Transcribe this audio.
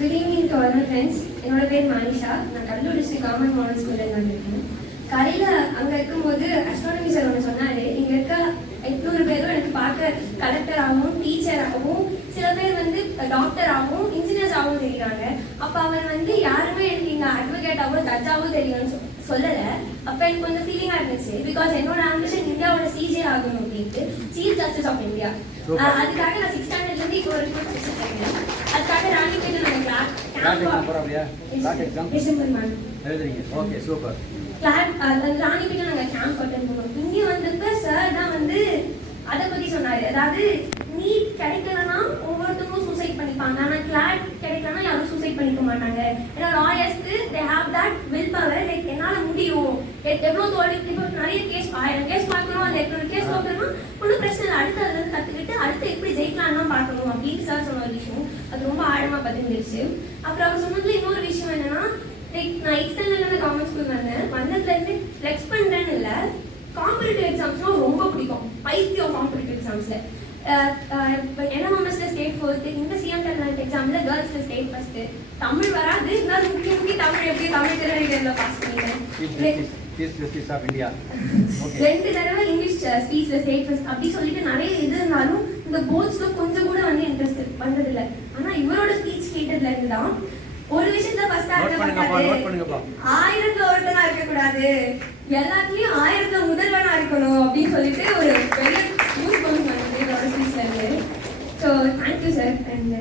Good evening to all my friends. என்னோட பேர் மானிஷா. நான் கடலூர் டிஸ்ட்ரிக்ட் கவர்மெண்ட் மாடல் ஸ்கூல்ல இருக்கேன். காலையில அங்க இருக்கும்போது அஸ்ட்ரானமி சார் ஒன்று சொன்னாரு, இங்க இருக்க 800 பேரும் எனக்கு பார்க்க கலெக்டர் ஆகவும் டீச்சர் ஆகவும் சில பேர் வந்து டாக்டர் ஆகவும் இன்ஜினியர்ஸ் ஆகவும் தெரியுறாங்க. அப்ப அவர் வந்து யாருமே எனக்கு இங்க அட்வொகேட் ஆகவும் ஜட்ஜாகவும் தெரியும்னு சொல்லல. அப்ப எனக்கு கொஞ்சம் ஃபீலிங்கா இருந்துச்சு. பிகாஸ் என்னோட ஆம்பிஷன் இந்தியாவோட சிஜே ஆகணும் அப்படின்ட்டு, சீஃப் ஜஸ்டிஸ் ஆஃப் இந்தியா. அதுக்காக நான் 6th ஸ்டாண்டர்ட்ல இருந்து இப்போ வரைக்கும் படிச்சுட்டு இருக்கேன். அதுக்காக ராணிப்பேட்டை நாங்கள் டிசம்பர் மேம் எழுதுறீங்க. Okay super. ராணிப்பேட்டை நாங்கள் கேம்ப் அட்டெண்ட் பண்ணோம். இங்கே வந்தப்ப சார் தான் வந்து அதை பத்தி சொன்னாரு. அதாவது நீட் கிடைக்கலன்னா ஒவ்வொருத்தவங்களும் சூசைட் பண்ணிப்பாங்க, ஆனால் கிளாட் கிடைக்கலன்னா யாரும் சூசைட் பண்ணிக்க மாட்டாங்க. ஏன்னா லாயர்ஸ்க்கு they have that will power. Like என்னால் முடியும், எவ்வளோ தோல்வி, இப்போ நிறைய கேஸ் 1000 கேஸ் பார்க்கணும், அந்த 800 கேஸ் பார்க்கணும்னா ஒன்றும் பிரச்சனை இல்லை. அடுத்து அதுல இருந்து கற்றுக்கிட்டு அடுத்து எப்படி ஜெயிக்கலாம்னு தான் பார்க்கணும் அப்படின்னு சார் சொன்ன ஒரு விஷயம் அது ரொம்ப ஆழமாக பதிஞ்சிருச்சு. அப்புறம் அவர் சொன்னதுல இன்னொரு விஷயம் என்னன்னா, லைக் நான் 8th ஸ்டாண்டர்ட்ல கவர்மெண்ட் ஸ்கூல் வந்ததுல இருந்து ஃப்ளெக்ஸ் பண்றேன்னு இல்லை, காம்படிட்டிவ் எக்ஸாம்ஸ்லாம் ரொம்ப பிடிக்கும். பைத்தியம் காம்படிட்டிவ் எக்ஸாம்ஸ்ல என்எம்எம்எஸ்ல ஸ்டேட் 4th, இந்த சிஎம் டென்த் எக்ஸாம்ல கேர்ள்ஸ்ல ஸ்டேட் ஃபர்ஸ்ட். தமிழ் வராது, இருந்தாலும் முக்கிய தமிழ் எப்படி தமிழ் திறனில பாஸ் பண்ணிட்டேன். 2 தடவை இங்கிலீஷ் ஸ்பீச்ல ஸ்டேட் ஃபர்ஸ்ட் அப்படி சொல்லிட்டு நிறைய இது இருந்தாலும் இந்த போர்ட்ஸ்ல கொஞ்சம் கூட வந்து இன்ட்ரெஸ்ட் வந்தது இல்லை. ஆனா இவரோட ஸ்பீச் கேட்டதுல இருந்துதான் ஒரு விஷயத்துல ஃபர்ஸ்டா இருக்க 1000ல ஒருத்தனா இருக்க கூடாது, எல்லாத்துலயும் 1000ல முதல்வனா இருக்கணும் அப்படின்னு சொல்லிட்டு ஒரு பெரிய யூஸ் பண்ணி வந்தது இதோட ஸ்பீச்ல இருந்து. So thank you sir. அண்ட்